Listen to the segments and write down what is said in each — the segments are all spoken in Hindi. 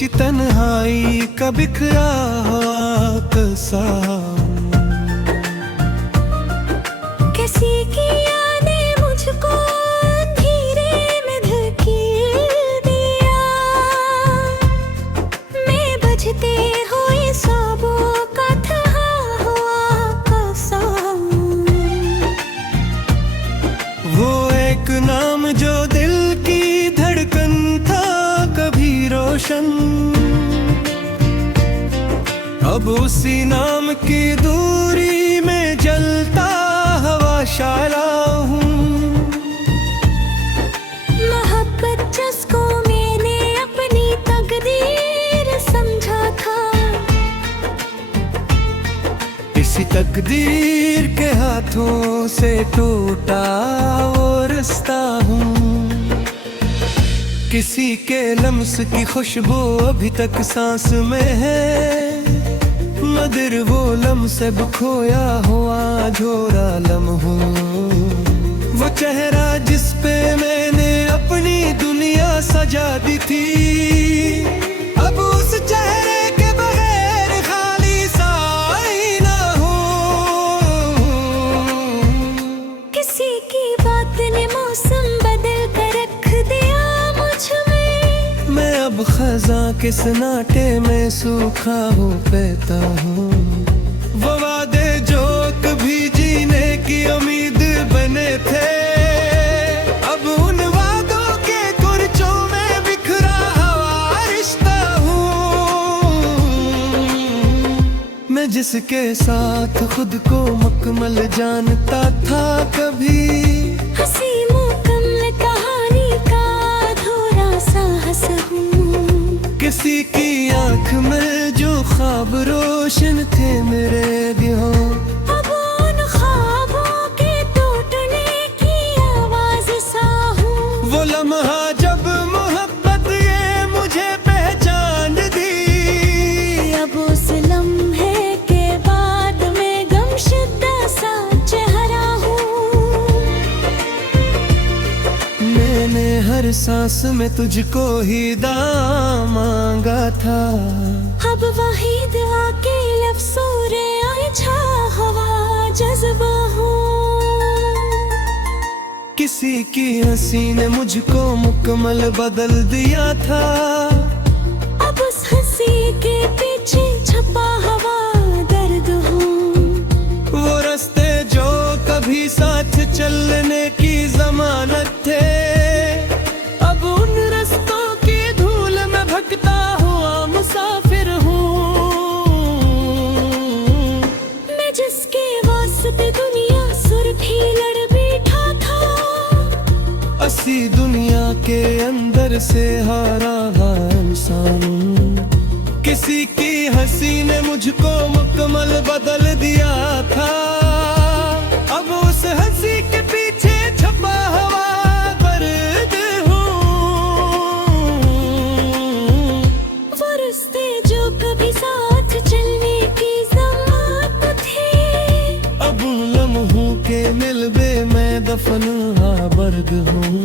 खामोशी तन्हाई का बिखरा सा, किसी की यादें मुझको धीरे में धकेल दिया, मैं बजते हुए ख्वाबों का था हुआ कसम। वो एक नाम जो दिल की धड़कन था कभी रोशन, अब उसी नाम की दूरी में जलता हवा शाला हूँ। मोहब्बत जिसको मैंने अपनी तकदीर समझा था, इसी तकदीर के हाथों से टूटा वो रिश्ता हूँ। किसी के लम्स की खुशबू अभी तक सांस में है, मगर वो लम्स अब खोया हुआ झोरा लम्हों। वो चेहरा जिस पे मैंने अपनी दुनिया सजा दी थी, अब उस चेहरे के बगैर खाली सा आईना हूँ। किसी की बात ने मौसम बदल कर रख दिया मुझ में, मैं अब खज़ां के सन्नाटे में सूखा हो पैता हूँ। वो वादे जो कभी जीने की उम्मीद बने थे, अब उन वादों के कुर्चों में बिखरा हुआ रिश्ता हूँ। मैं जिसके साथ खुद को मुकम्मल जानता था कभी, हंसी मुकम्मल कहानी का अधूरा सा हंस हूँ। किसी की आँख में जो ख्वाब रोशन थे मेरे दियों, अब उन ख्वाबों के टूटने की आवाज़ सा हूँ। वो लम्हा जब मोहब्बत ये मुझे पहचान दी, अब उस लम्हे के बाद मैं गमशुदा सा चेहरा हूँ। मैंने हर सांस में तुझको ही दाम मांगा था, अब वहीद आके लफ्ज़ों रे आए छा हवा जज्बा हूँ। किसी की हंसी ने मुझको मुकम्मल बदल दिया था, अब उस हंसी के पीछे छपा हवा दर्द हूँ। वो रास्ते जो कभी साथ चलने की जमानत थे, अब उन रास्तों की धूल में भटकता हुआ मुसाफिर हूँ। मैं जिसके वास्ते दुनिया सुर्खी लड़ बैठा था, असी दुनिया के अंदर से हारा हुआ इंसान हूँ। किसी की हंसी ने मुझको मुकम्मल बदल दिया था, अब उस हंसी के पीछे छपा हुआ दर्द हूँ। वो रिश्ते जो कभी साथ चलने की ज़मात थे, अब उन लम्हों के मिलबे मैं दफन बर्ग हूँ।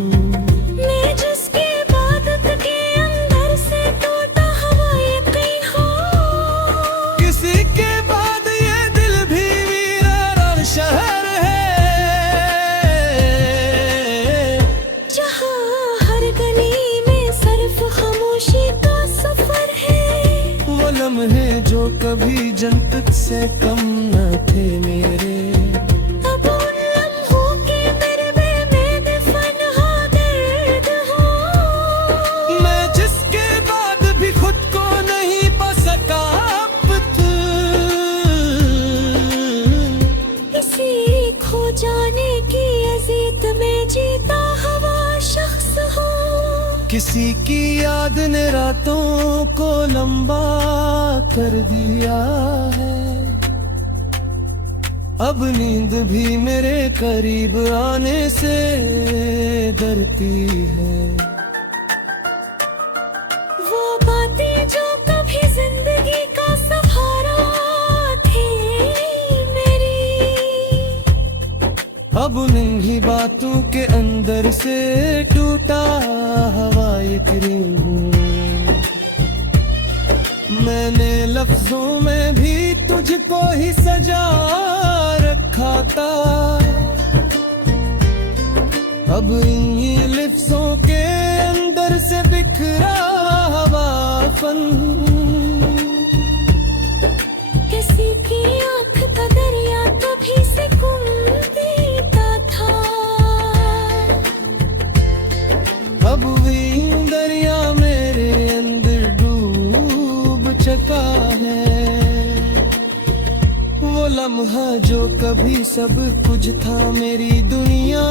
मैं जिसके इबादत के अंदर से टूटा हुआ यकीन हूँ। किसी के बाद ये दिल भी वीरान और शहर है, जहाँ हर गली में सिर्फ खामोशी का सफर है। वो लम्हे जो कभी जन्नत से कम न थे मेरे, अब उन लम्हों के दरबे में दफन हो दर्द हूँ। मैं जिसके बाद भी खुद को नहीं पा सका अब तक। इसी खो जाने की अजीत में जीता हुआ शख्स हूँ। किसी की याद ने रातों को लंबा कर दिया है, अब नींद भी मेरे करीब आने से डरती है। वो बातें जो कभी जिंदगी का सहारा थी मेरी, अब उन्हीं ही बातों के अंदर से टूटा हवा यकीन हूँ। मैंने लफ्जों में भी तुझको ही सजा रखा था। अब इन्हीं लफ्जों के अंदर से बिखरा हुआ फन। किसी की आंख का दरिया कभी से गुम देता था। अब भी दरिया मेरे अंदर डूब चुका है। वो लम्हा जो कभी सब कुछ था मेरी दुनिया,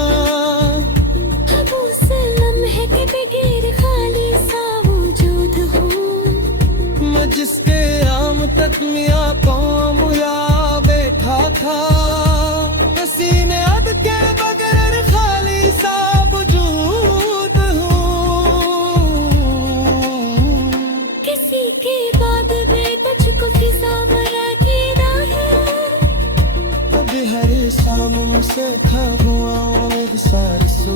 अब उस लम्हे के बगैर खाली सा वजूद हूँ। मैं जिसके आम तक मियाँ कौम या बैठा था, सीने अब के बगैर खाली सा वजूद हूँ। किसी के बाद में तुझको फिजा बना के है। अब हर शाम मुझसे ख्वाबों में सारसू।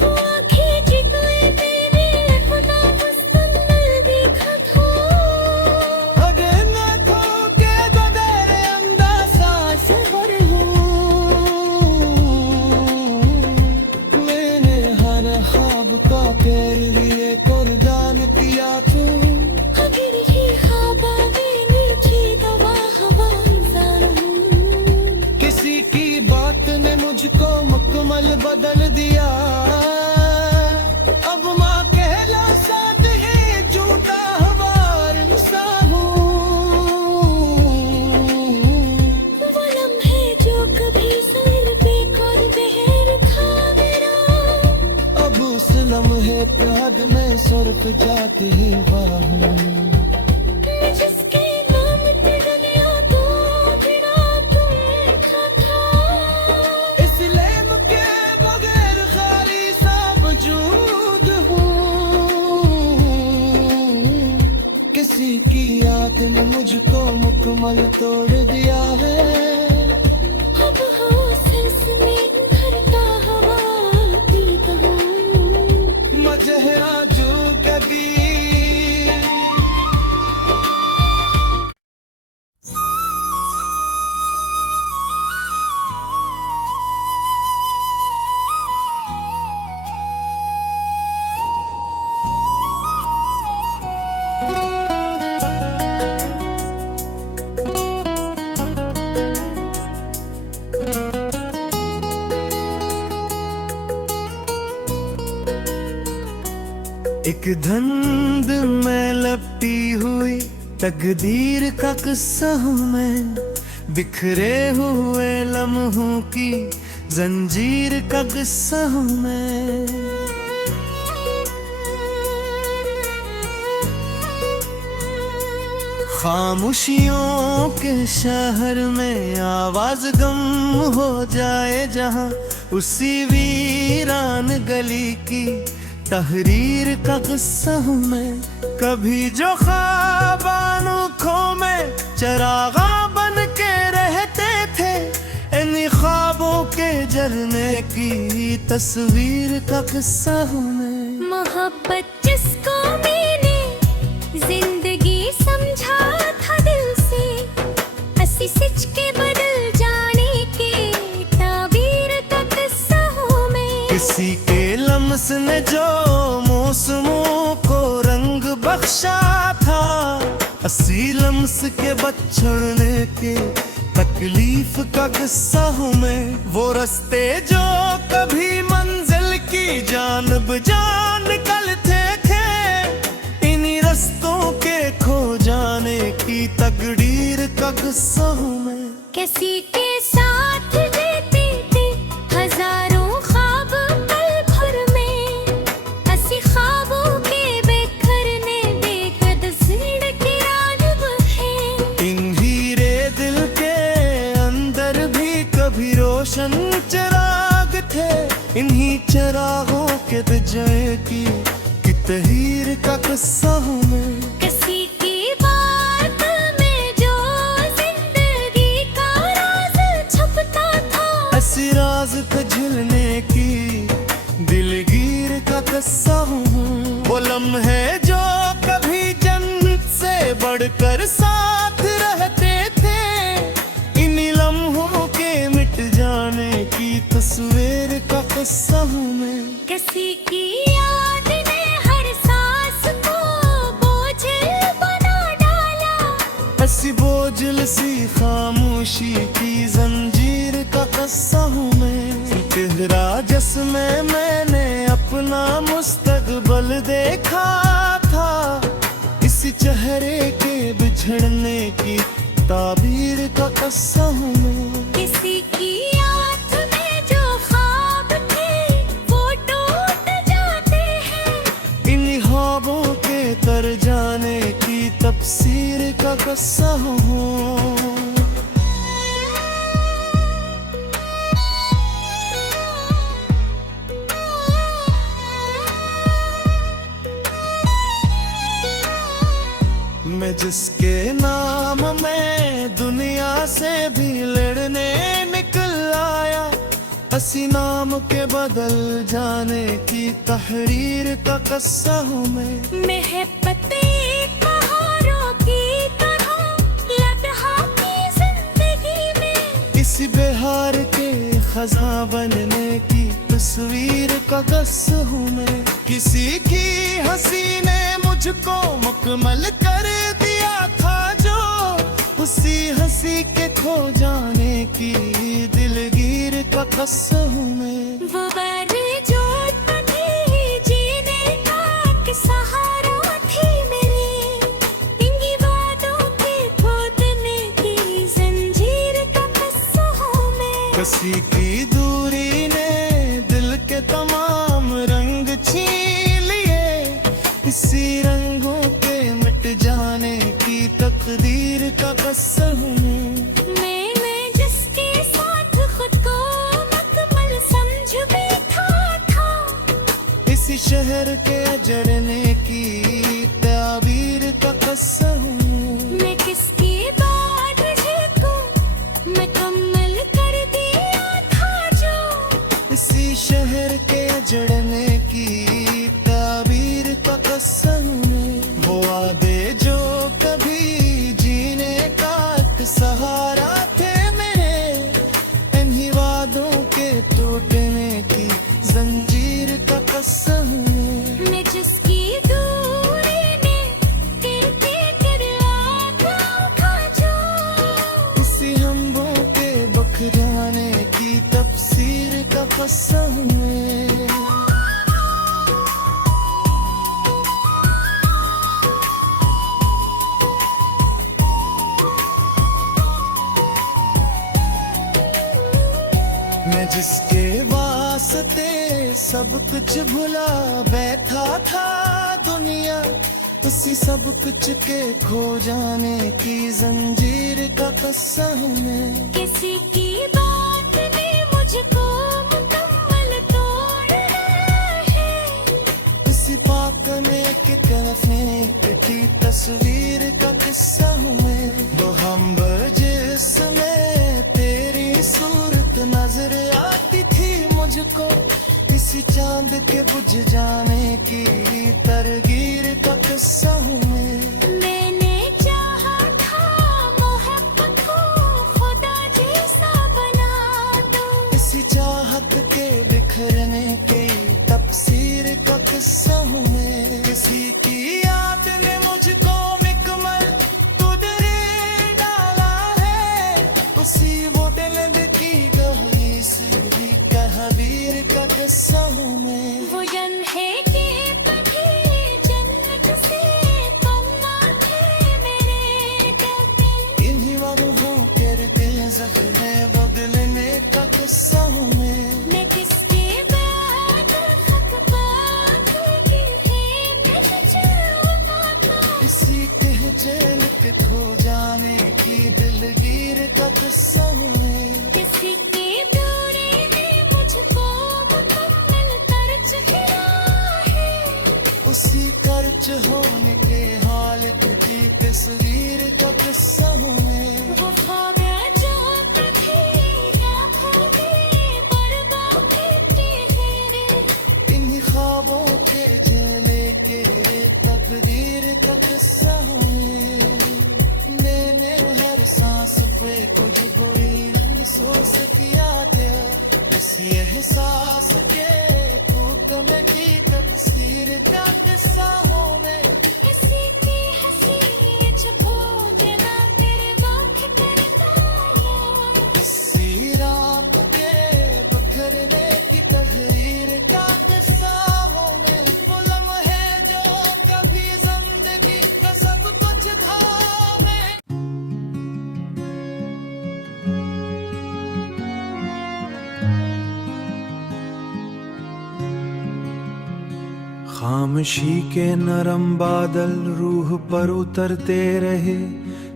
वो आँखें जिगले तेरे खुदा मुस्तक़बिल देखा था। अगर मैं खो के तो तेरे अंदाज़ा से हर हूँ। मैंने हर ख्वाब का कर लिए कुर्बान किया तू। अगर ये ख्वाब आगे नीचे दबा हवा इंसान हूँ। किसी की बात ने मुझको मुकम्मल बदल दिया। अब माँ कहला साथ ही झूठा हवार इंसान हूँ। वो लम्हे जो कभी सर पे कर बहर था मेरा, अब उस लम्हे पे हद में सुर्ख जाती बाहूं। मैं जिसके नाम पे दुनिया को गिरा देखा था। इस लेम के बगैर खाली सा वजूद हूँ। किसी की याद ने मुझको मुकम्मल तोड़ दिया है। अब हौसस में भरता हवा पीता हूँ। मैं जहरा जो कभी एक धुंध में लपटी हुई तकदीर का किस्सा हूँ मैं। बिखरे हुए लम्हों की जंजीर का किस्सा हूँ मैं। खामोशियों के शहर में आवाज गम हो जाए जहाँ, उसी वीरान गली की तहरीर का किस्सा हूँ मैं। कभी जो ख्वाबान आँखों में चरागा बन के रहते थे, इन ख्वाबों के जलने की तस्वीर का किस्सा हूँ मैं। मोहब्बत जिसको मैंने जिंदगी समझा था दिल से, हंसी सिच के बदल जाने के ताबीर का किस्सा हूँ मैं। किसी के लम्स ने जो मौसमों को रंग बख्शा था, हंसी लम्स के बछड़ने के तकलीफ का किस्सा हूँ मैं। वो रास्ते जो कभी मंजिल की जानब जान निकलते थे, इन्हीं रास्तों के खो जाने की तकदीर का किस्सा हूँ मैं। किसी के साथ जीते थे हजारों ख्वाब पल भर में, हंसी ख्वाबों के बिखरने बेकद जिंदगी के रानब है। इन हीरे दिल के अंदर भी कभी रोशन चिराग थे, इन्हीं चिरागों के दजाए की तहीर का किस्सा हूँ मैं। किसी की बात में जो जिंदगी का राज छुपता था, ऐसी राज को झुलने की दिलगीर का किस्सा हूँ। वो लम्हे जो कभी जन्नत बोझल सी खामोशी की जंजीर का कस्सा हूँ मैं। तेरा जिसमें मैंने अपना मुस्तकबल देखा था, इस चेहरे के बिछड़ने की ताबीर का कस्सा हूँ मैं। किसी की याद में जो ख्वाब थे वो टूट जाते हैं, इन ख्वाबों के तर जाने की तफसीर का कस्सा हूँ। मैं जिसके नाम में दुनिया से भी लड़ने निकल आया, असी नाम के बदल जाने की तहरीर का कस्सा हूँ मैं। महब्बते बहारों की तरह लम्हा की जिंदगी में, इस बिहार के खजा बनने की तस्वीर का कस हूँ मैं। किसी की हंसी ने मुझको मुकम्मल कर दिया था जो, उसी हंसी के खो जाने की दिलगीर का कस हूँ मैं। वो बावजूद थी जीने का एक सहारा थी मेरे, इन्हीं वादों के खोदने की जंजीर का कस्सा हूँ मैं। किसी की दूरी ने दिल के तमाम रंग छीन लिए, इसी रंगों के मिट जाने की तकदीर का कस्सा हूँ मैं जिसके साथ खुद को मुकम्मल समझ बैठा था, इसी शहर के जड़ने की ताबीर का कस्सा हूँ। मैं किसकी बात को मुकम्मल कर दिया था जो, इसी शहर के जड़ने की ताबीर का कस्सा हूँ। वो वादे जो कभी जीने का एक सहारा थे मेरे, इन्हीं वादों के टूटने की जंजीर का कस्सा हूँ। मैं जिसकी दूरी ने गिरते गिरा था जो, इसी हम्बों के बखराने की तफसीर का कस्सा हूँ। मैं जिसके वास्ते सब कुछ भुला बैठा था दुनिया, उसी सब कुछ के खो जाने की जंजीर का कस्सा हूँ मैं। किसी की बात ने मुझको मुकम्मल तोड़ा है, उसी पाकने के कफने की तस्वीर का किस्सा हूँ मैं। वो हम जिसमें तेरी सूरत नजर आती थी मुझको, किसी चांद के बुझ जाने की तरगीर का किस्सा हूँ मैं। मैंने चाहा था मोहब्बत को खुदा जैसा बना दो, इसी चाहत के बिखरने के तफसीर का किस्सा हूँ मैं। किसी की याद ने मुझको मुकम्मल तुझे डाला है, उसी वो दिल की गहरी सी तहबीर का किस्सा हूँ मैं। वो जन है कि कभी जन्नत से पन्ना थे मेरे दिल, इन्हीं वादों के दिल ज़ख्म बदलने का किस्सा हूँ मैं। मैं किसके बाद खत बात की है नहीं चाहता, इसी के जेल के खो जाने की दिलगीर का किस्सा हूँ मैं। किसी की दूरी ने मुझको मुकम्मल तरच किया है, उसी कर्ज होने के हाल की तस्वीर का किस्सा हूँ मैं। वो ख्वाब जो कभी आँखों में बर्बाद तेरे, इन्हीं ख्वाबों के जले के तकदीर का किस्सा हूँ मैं। मैंने हर सांस पे तुझको सोच किया था, इसी एहसास के टूटने की तफसीर का किस्सा हूँ मैं। किसी की हंसी छुपो देना तेरे खामोशी के नरम बादल रूह पर उतरते रहे,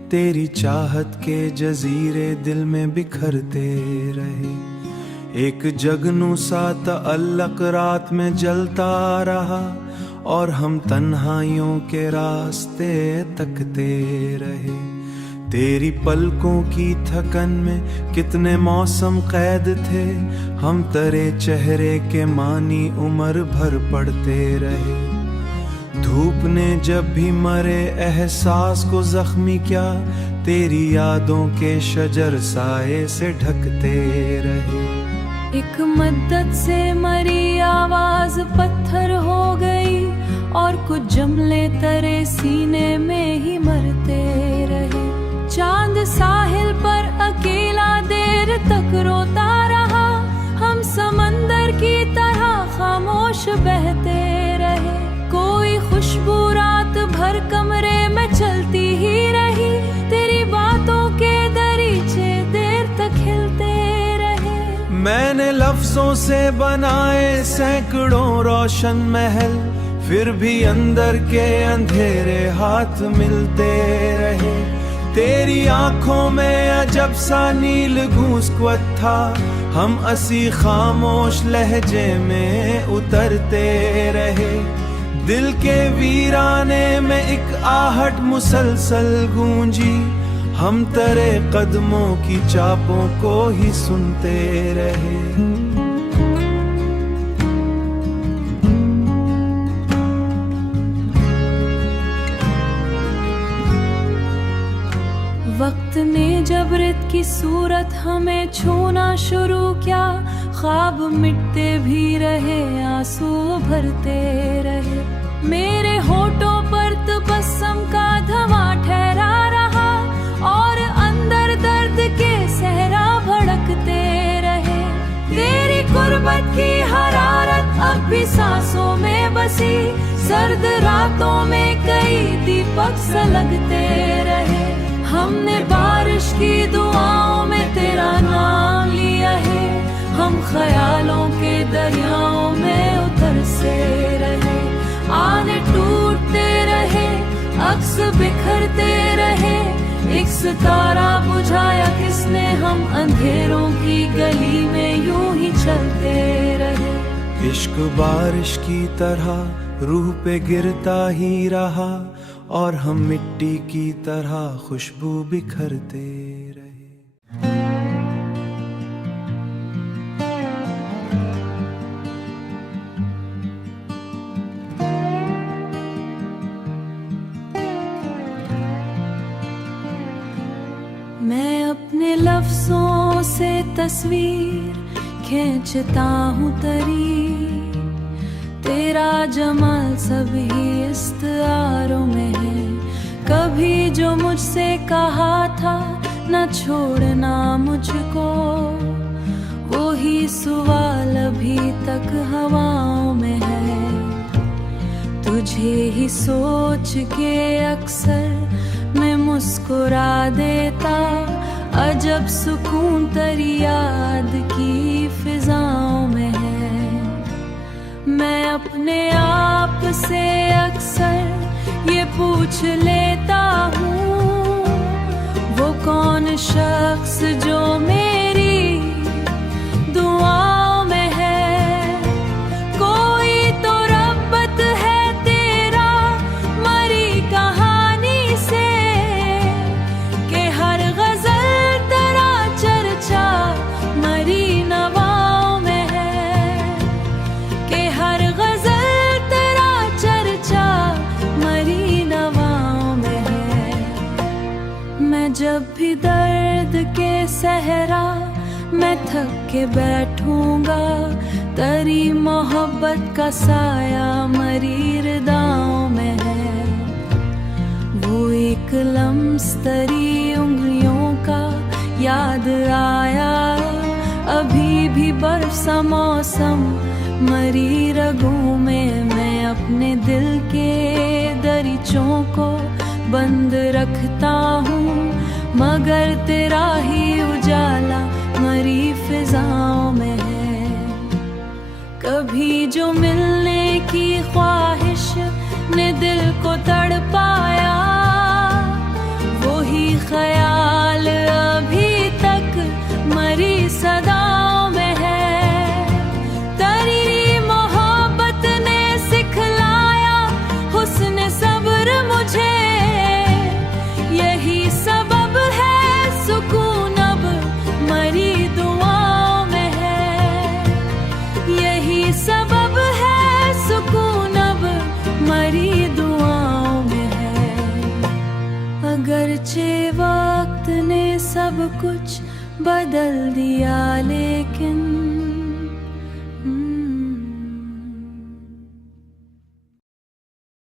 तेरी चाहत के जजीरे दिल में बिखरते रहे। एक जगनू सा तअल्लक रात में जलता रहा और हम तन्हाइयों के रास्ते तकते रहे। तेरी पलकों की थकन में कितने मौसम कैद थे, हम तेरे चेहरे के मानी उम्र भर पड़ते रहे। धूप ने जब भी मरे एहसास को जख्मी किया, तेरी यादों के शजर साए से ढकते रहे। एक मद्दत से मरी आवाज पत्थर हो गई और कुछ जमले तरे सीने में ही मरते रहे। चांद साहिल पर अकेला देर तक रोता रहा, हम समंदर की तरह खामोश बहते रहे। कोई खुशबू रात भर कमरे में चलती ही रही, तेरी बातों के दरीचे देर तक खिलते रहे। मैंने लफ्जों से बनाए सैकड़ों रोशन महल, फिर भी अंदर के अंधेरे हाथ मिलते रहे। तेरी आंखों में अजब सा नील गूंजक़्वत था, हम असी खामोश लहजे में उतरते रहे। दिल के वीराने में एक आहट मुसलसल गूंजी, हम तेरे कदमों की चापों को ही सुनते रहे। वक्त ने जब रित की सूरत हमें छूना शुरू किया, ख्वाब मिटते भी रहे, आंसू भरते रहे। मेरे होठों पर तबस्सुम का धवां ठहरा रहा और अंदर दर्द के सहरा भड़कते रहे। तेरी गुर्बत की हरारत अब भी सांसों में बसी, सर्द रातों में कई दीपक सलगते रहे। हमने बारिश की दुआओं में तेरा नाम लिया है, हम ख्यालों के दरियाओं में उतर से रहे। आने टूटते रहे, अक्स बिखरते रहे, एक सितारा बुझाया किसने, हम अंधेरों की गली में यूं ही चलते रहे। इश्क बारिश की तरह रूह पे गिरता ही रहा और हम मिट्टी की तरह खुशबू बिखरते रहे। मैं अपने लफ्जों से तस्वीर खींचता हूँ तरी, तेरा जमाल सभी इस्तारों में है। कभी जो मुझसे कहा था न छोड़ना मुझको, वही सवाल अभी तक हवाओं में है। तुझे ही सोच के अक्सर मैं मुस्कुरा देता, अजब सुकून तेरी याद की फिजाओं में है। मैं अपने आप से अक्सर ये पूछ लेता हूँ, वो कौन शख्स जो मेरी दुआओं में है। कोई तो रब्बत है तेरा मरी कहानी से, कि हर गजल तेरा चर्चा मरी नवाओं में है, कि हर गजल तेरा चर्चा मरी नवाओं में है। मैं जब भी दर्द के सहरा मैं थक के बैठूंगा, तेरी मोहब्बत का साया मरी रिदाओं में है। वो एक लम्स तेरी उंगलियों का याद आया, अभी भी बर्फ सा मौसम मरी रगों में। मैं अपने दिल के दरीचों को बंद रखता हूँ, मगर तेरा ही उजाला मरी फिजाओं में है। कभी जो मिलने की ख्वाहिश ने दिल को तड़पाया, वही ख्याल अभी तक मरी सदाओं में है। तेरी मोहब्बत ने सिखलाया हुस्न सब्र मुझे, यही सबब है सुकून अब मरी दुआओं में है। यही सबब है सुकून अब मरी दुआओं में है। अगरचे वक्त ने सब कुछ बदल दिया, लेकिन